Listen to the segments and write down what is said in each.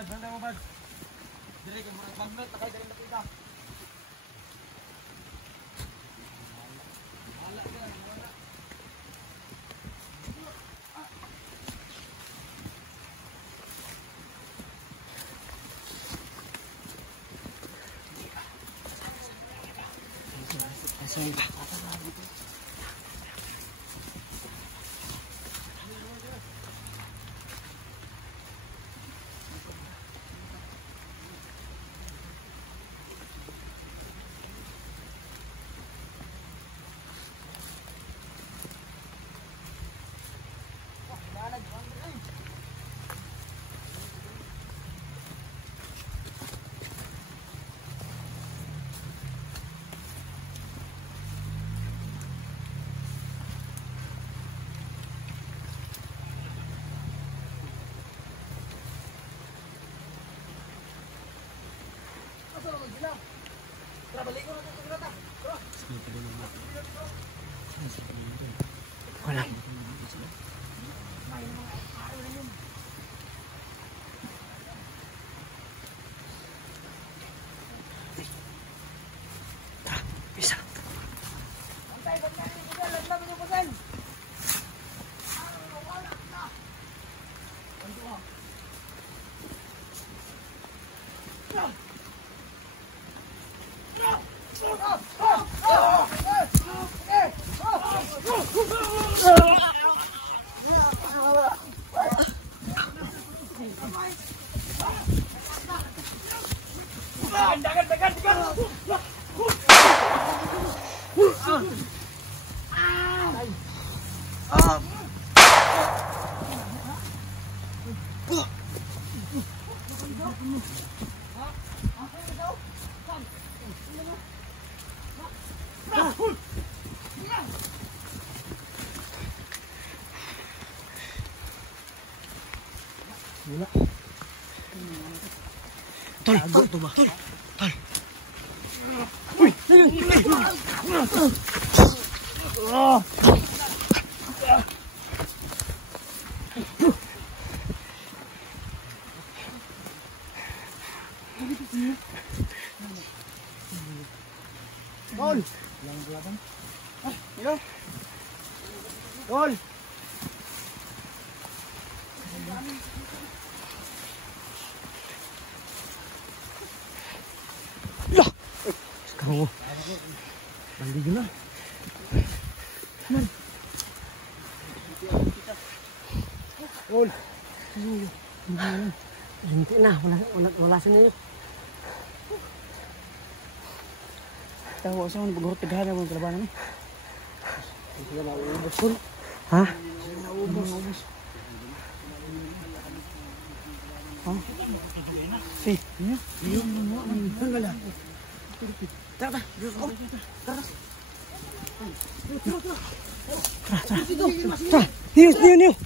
Tayo mo bag. Dire ka murag magnet takay dali na kita. Wala ka, wala. Asal ba? Wala. Bisa. Tol, aku tu bah. Tol. Ui. Tol. Yang belakang. Ayo. Tol. Ya. Sekarang mandi guna. Man. Tol. Hindi na, wala sini. Tahu sa mga bagong tigana mo trabaho ni. Sila nauubos ko. Ha? Sila nauubos. Ha? Si, niya. Yun mo ang wala. Tara. Tara. Tara. Niyo.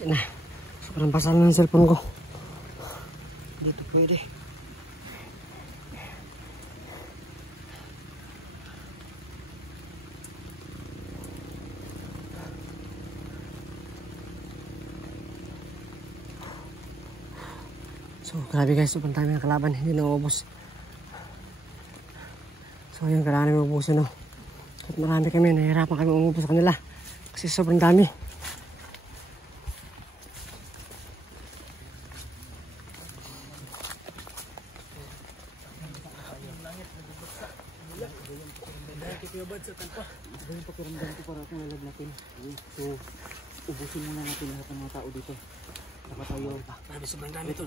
Nah, Sobrang basal na ng cellphone ko. Dito pwede. So, grabe guys, sobrang dami ng kalaban, hindi na maubos. So, ayun, kailangan namin ubusin, no? Kahit marami kami, nahihirapan kami umubos sa kanila. Kasi sobrang dami. Ganyan pakiramdam ko para kung lalagnatin. So, ubusin muna natin lahat ng mga tao dito. Saka tayo. Grabe, sobrang dami to.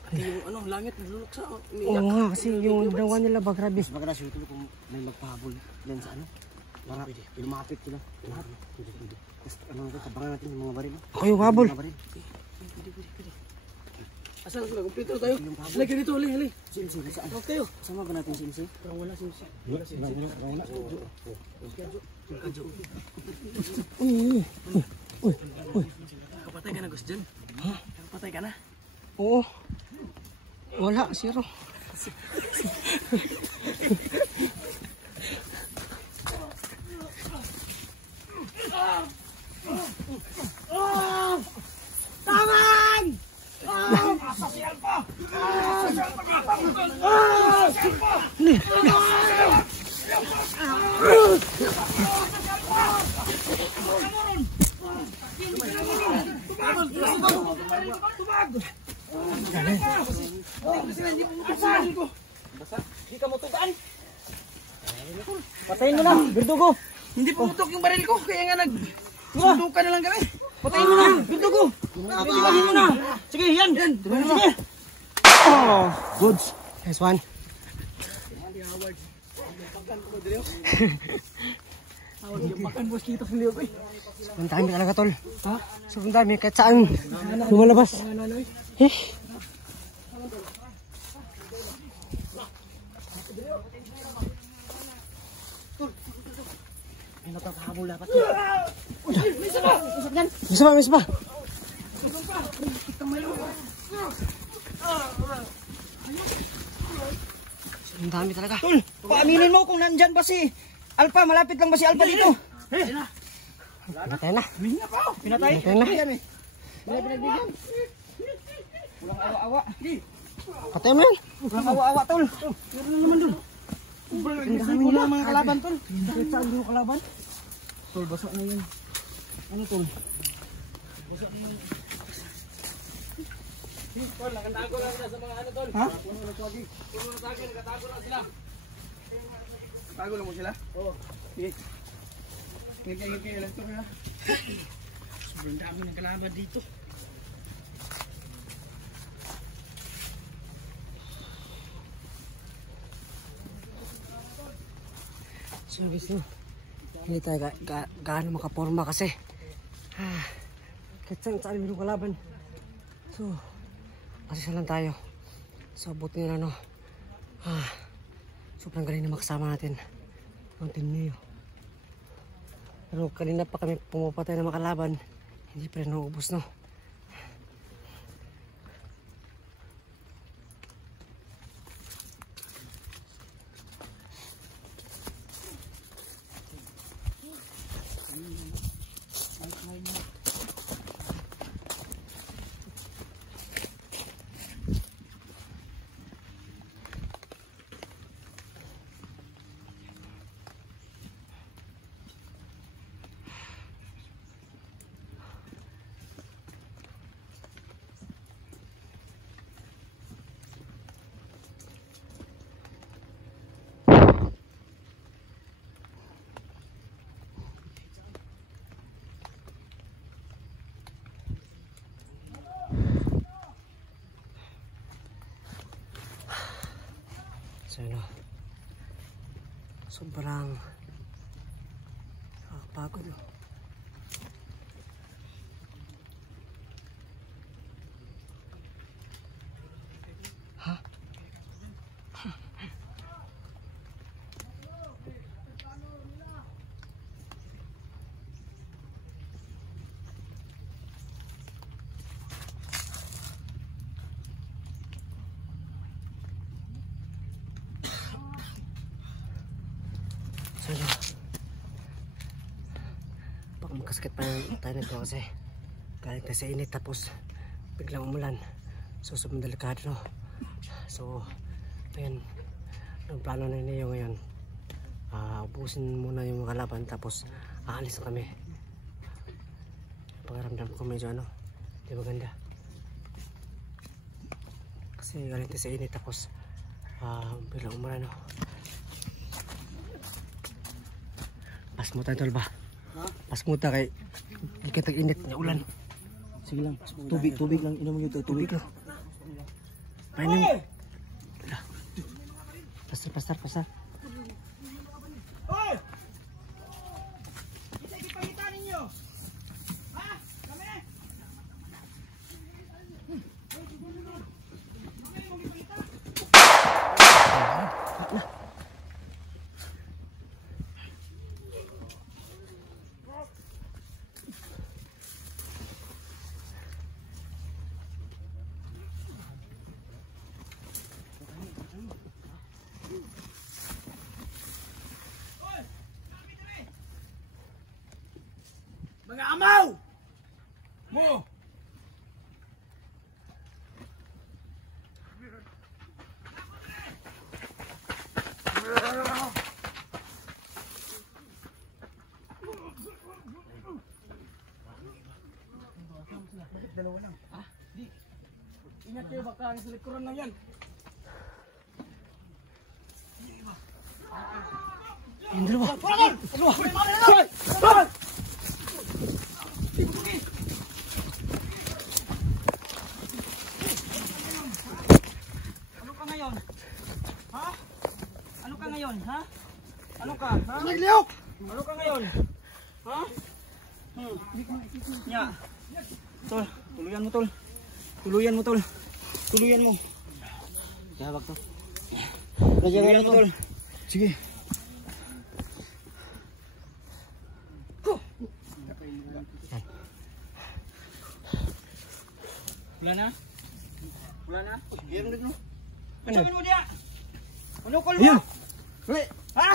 Pati yung ano, langit naluluksa. Oo nga, kasi yung dawa nila ba, grabe. Mas maganda siguro tuloy kung may magpahabol yan sa ano. Para lumapit sila. Lahat. Pwede. Tapos ano natin, tabangan natin yung mga baril. Kayo, habol. Pwede. Asan sila? Kumpleto tayo. Halika dito, halika. Sinsi, saan? Huwag kayo. Sama ba natin sinsi? Parang wala sinsi. Wala. Uy. Kapatay ka na, Gus dyan. Ha? Kapatay ka na? Oo. Wala, zero. Taman! Hindi ka mutukan. Patayin mo na, Birdugo. Hindi pumutok yung baril ko, kaya nga sundukan na lang kami. Patayin mo na, Birdugo. Patayin mo na. Sige, yan. Sige. Oh, goods. Nice one. Sobrang dami talaga, tol. Ha? Sobrang dami, kahit saan lumalabas. Eh. May nakakahabol dapat. May isa pa. Sobrang dami talaga. Tol, paaminin mo kung nandyan ba si Alpha. Malapit lang ba si Alpha dito? Pinatay na. Pinatay? Pinatay na. Pinagbigyan. Walang awa-awa. Patay mo yan. Walang awa-awa, Tol. Meron na naman dun. Ang dami nila mga kalaban, Tol. Bakit saan yung kalaban? Tol, basa na yun. Ano, Tol? Basa na yun. Tol, nakatago lang sila sa mga ano, Tol. Ha? Puno na sa akin, nakatago lang sila. Nakatago lang mo sila? Oo. Sige. Ngigay lang ito na. Sobrang dami ng kalaban dito. So guys, no, hindi tayo gaano makaporma kasi kahit saan may kalaban. So asisa lang tayo. So buti nila, no, sobrang galing na makasama natin ang Team Neo. Pero kanina pa kami pumapatay ng mga kalaban, hindi pa rin naubos, no. So ano, sobrang pagod, no. Magkasakit pa tayo nito kasi galing tayo sa init tapos biglang umulan. So sobrang delikado, no? So ayun, ang plano na niyo ngayon, ubusin muna yung mga laban tapos aalis na kami. Pagaramdam ko medyo di maganda kasi galing tayo sa init tapos biglang umulan, no? Pas mo tayo, tol ba? Pas mo tayo kay ikitag init na ulan. Sige lang, tubig lang, inom mo yung tubig. Painom. Pasar. Oy! Isa ipakita ninyo. Ha? Kami? Mga amaw! Mo! Dalawa lang. Di. Ingat kayo baka sa likuran na yan. Yung dalawa. Ano ka ngayon? Ha? Ano ka ngayon? Ha? Ano ka? Ha? Nagliyok! Ano ka ngayon? Ha? Nya. Tol, tuluyan mo tol. Tuluyan mo. Tawag to. Tuluyan mo tol. Sige. Wala na? Meron din no? Sabihin mo diya! Manukol mo! Ha?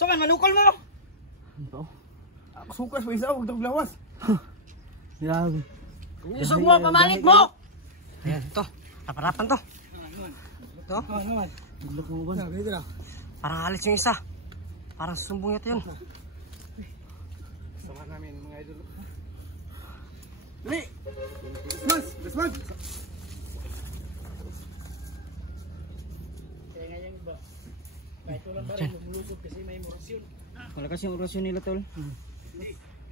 Sabihin, manukol mo! Ito? Ako sukas pa isa, huwag itong lawas. Grabe. Isog mo, pamalit mo! Ayan, ito. Taparapan to. Ito. Naglok mo ba? Parang alis yung isa. Parang susumbong ito yun. Sama namin mga idol. Dali! Gasmag! Kaya nga yung ba? Kahit ulan pa rin, lumulukod kasi may orasyon. Wala kasi yung orasyon nila, tol.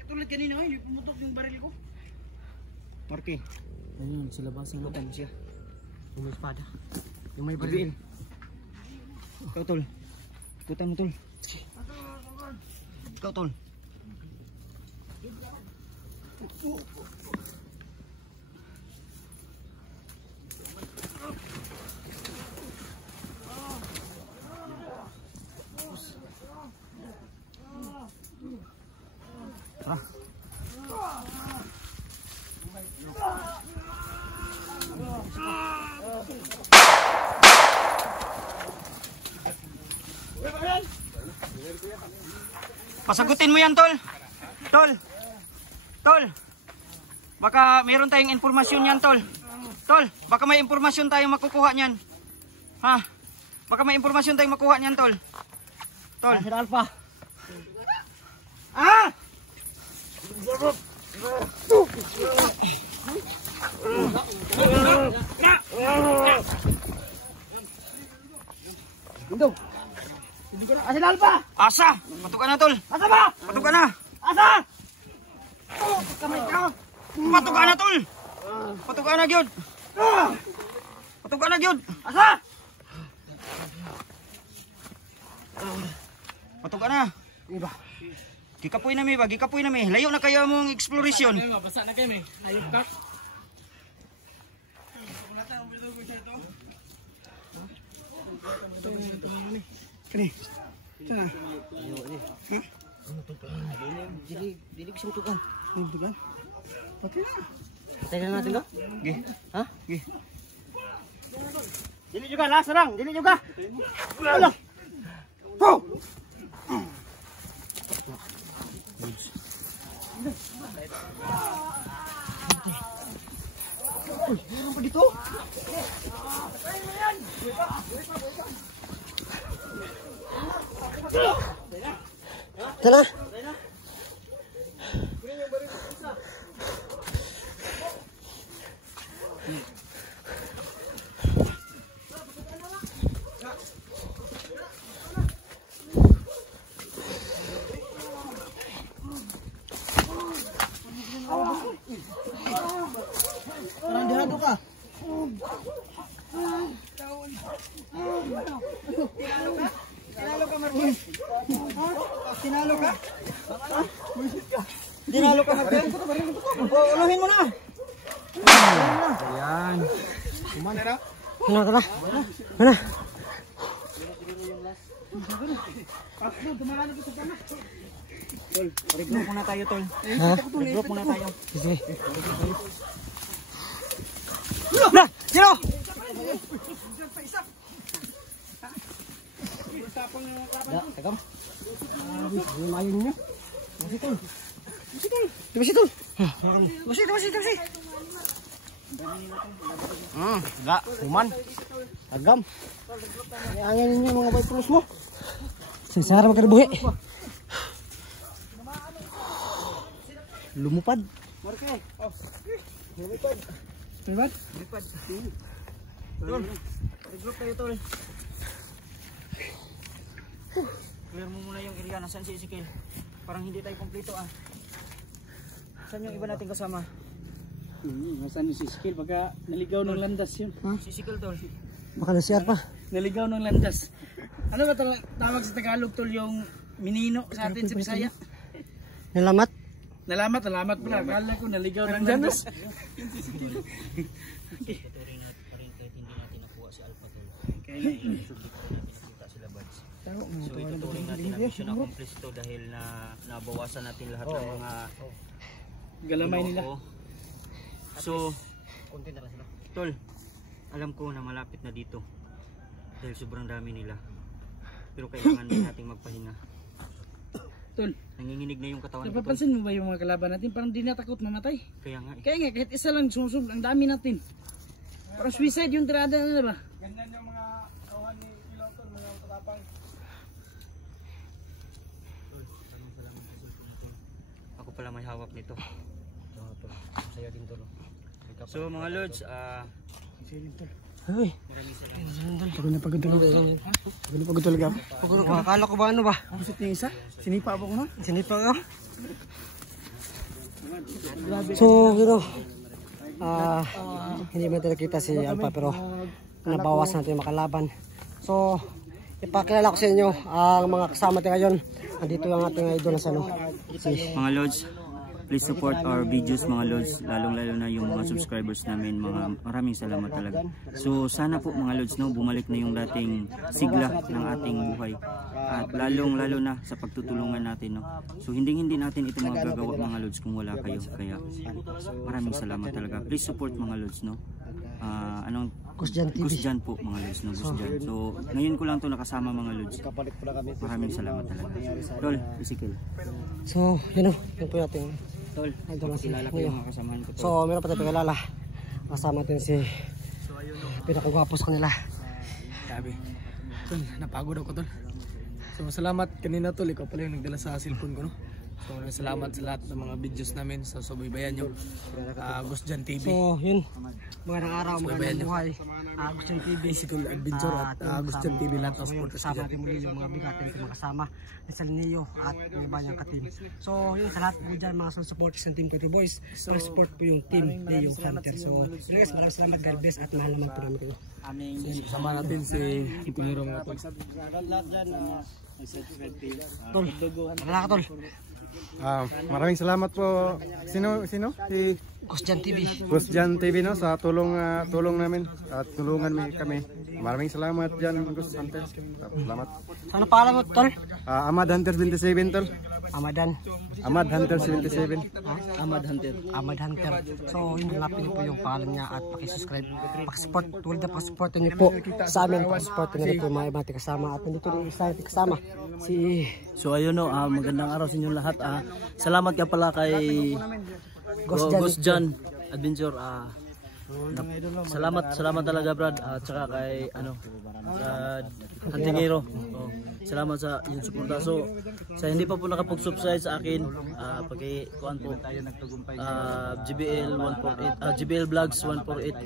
Katulad kanina nga, pumutok yung baril ko. Marky. Ayun, sa labas ng lutan siya. Yung may espada. Yung may baril. Ikaw, tol. Ikutan mo, tol. Ikaw, tol. Pasagutin mo yan, tol. Tol. Baka mayroon tayong informasyon yan, tol. Tol, baka may informasyon tayong makukuha niyan. Ha? Baka may informasyon tayong makuha niyan, tol. Tol. Sir Alpha. Ah! Indong. Asin Alpha. Asa! Patukan na, tol. Asa ba? Patukan na. Asa? Kamay ka. Patukan na, tol. Patukan na, gyud. Patukan na, gyud. Asa? Patukan na. Iba. Gikapoy na mi ba? Gikapoy na mi. Layo na kayo mong exploration. Basa na kayo, may. Ayok ka. Kani. Sana. Dili ko siyang tukan. Tukan. Okay na. Tingnan natin ko. Gi. Ha? Gi. Dili juga lah, serang. Dili juga. Wala. Po. Uy, meron pa dito? Tara. Nandihado ka. Tinalo ka, Marvin? Tinalo ka? Tinalo ka, Marvin? Uluhin mo na. Ayan. Tara. Tara. Tara. Tol, regroup muna tayo, Tol. Ha? Regroup muna tayo. Sige. Bra! Sino? Tegam. Lumayan niyo. Diba si Tol? Enggak, kuman. Tegam. Angin ninyo mga boy mo. Sisara magkaribuhi. Lumupad. Marke. Lumupad. Lumupad? Lumupad. Tol, regroup tayo, Tol. Clear mo muna yung area. Nasaan si Ezekiel? Parang hindi tayo kompleto ah. Saan yung iba nating kasama? Nasaan yung si Skill? Baka naligaw ng landas yun. Si Ezekiel, Tol. Baka nasiyar pa. Naligaw ng landas. Ano ba tawag sa Tagalog, Tol, yung minino sa atin sa Bisaya? Nalamat? Nalamat pala. Akala ko naligaw ng landas. So ituturing natin na mission accomplished to dahil na nabawasan natin lahat ng mga Galamay nila. So, Tol, alam ko na malapit na dito dahil sobrang dami nila. Pero kailangan din nating magpahinga. Tol, Nanginginig na yung katawan ko. Tol. napapansin mo ba yung mga kalaban natin? Parang di natakot mamatay. Kaya nga eh. Kaya nga, kahit isa lang sumusub, ang dami natin. Parang suicide yung tirada na ba? Ganyan yung mga kawan ni Pilotol, mga tatapang. Tol, salamat kasi ito. Ako pala may hawak nito. Saya din Tol. So mga Lods, Ay. Pagod na pagod talaga. Pagod na pagod talaga. Pagod na. Akala ko ba ano ba? Gusto niya isa? Sinipa ba ko na? Sinipa ka? So, hindi man talaga kita si Alpha pero nabawas natin makalaban. So, ipakilala ko sa inyo ang mga kasama natin ngayon. Nandito yung ating idol na sano. mga Lods, please support our videos mga Lods, lalong-lalo na yung mga subscribers namin, maraming salamat talaga. So sana po mga Lods, no, bumalik na yung dating sigla ng ating buhay at lalong-lalo na sa pagtutulungan natin, no. So hindi natin ito magagawa mga Lods kung wala kayo, kaya maraming salamat talaga. Please support mga Lods, no. Anong Gusjan TV. Gusjan po mga Lods, no, Gusjan. So ngayon ko lang to nakasama mga Lods. Maraming salamat talaga. Tol, Ezekiel. So, yun po natin. Tol, Idol na si kilala ko yung mga kasamahan ko, Tol. So, meron pa tayo pagkalala. Kasama natin si pinakagwapo sa kanila. Sabi. Tol, napagod ako, Tol. So, salamat kanina, Tol. Ikaw pala yung nagdala sa cellphone ko, no? So, salamat sa lahat ng mga videos namin sa subaybayan nyo. Gusjan TV. So, yun. Magandang araw, Subaybayan magandang nyo. buhay. Gusjan TV. Physical Adventure at Gusjan TV lahat ng sport. Kasama natin muli yung mga bigatin ng mga kasama. Rizal Neo at yung iba niyang ka-team. So, yun sa lahat po dyan mga supporters ng Team Country Boys. Support po yung team, di yung hunter. So, guys, maraming salamat. God bless at mahal naman po namin kayo. Sama natin si Ipinirong nga, Tol. Tol, wala ka, Tol. Maraming salamat po. Sino? Si Gusjan TV. Gusjan TV no, sa tulong namin at tulungan kami. Maraming salamat dyan, Gus Hunter. Salamat. Ano pala mo, tol? Ahmad Hunter 27 tol. Ahmad Hunter 77. Ahmad Hunter. So, yun, hanapin niyo po yung pangalan niya at pakisupport. Pakisupport. Tulad na pakisupport niyo po sa amin. Pakisupport niyo po mga ibang kasama. At nandito rin isa kasama. So ayun no, magandang araw sa inyong lahat. Salamat ka pala kay Gusjan Adventure. Salamat talaga Brad. At saka kay Huntingero. Salamat sa inyong suporta. So sa hindi pa po nakapag-subscribe sa akin, paki-kuan po GBL 148, GBL Vlogs 148.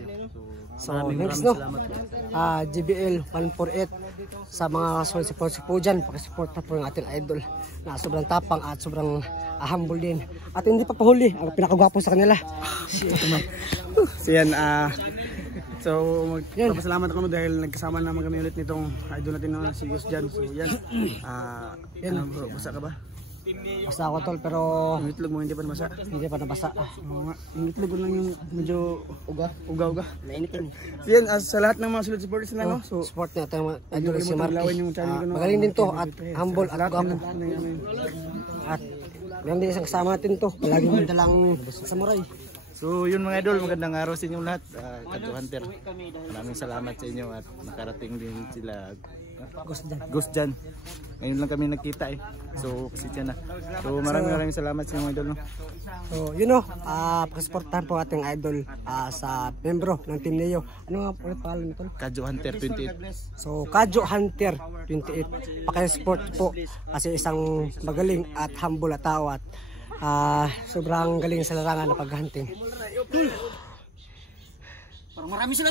So next no, GBL 148 sa mga support po dyan, pakisupport na po yung ating idol na sobrang tapang at sobrang humble din. At hindi pa pahuli, ang pinakagwapo sa kanila. So yan, so magpapasalamat ako dahil nagkasama naman kami ulit nitong idol natin na si Gusjan. So yan, bro, basa ka ba? Basta ako tol, pero Yung itlog mo hindi pa nabasa? hindi pa nabasa. Yung itlog ko lang yung medyo uga. Mainit yun. So yan, sa lahat ng mga solid supporters na no? So Support niya ito yung idol si lawan yung Marky. channel ko, no? Magaling din to at humble at lahat gwapo. At meron din isang kasama natin to, palaging may dalang samurai. So yun mga idol, magandang araw sa inyong lahat. Kadyo Hunter, maraming salamat sa inyo at nakarating din sila Gusjan. Ngayon lang kami nagkita eh. So kasi na. So maraming salamat sa inyong idol no. So yun o, pakisuportahan po ating idol sa membro ng Team Neo. Ano nga ulit pangalan nito? Kadyo Hunter 28. So Kadyo Hunter 28. Pakisupport po kasi isang magaling at humble na tao at sobrang galing sa larangan na paghunting. Parang marami sila.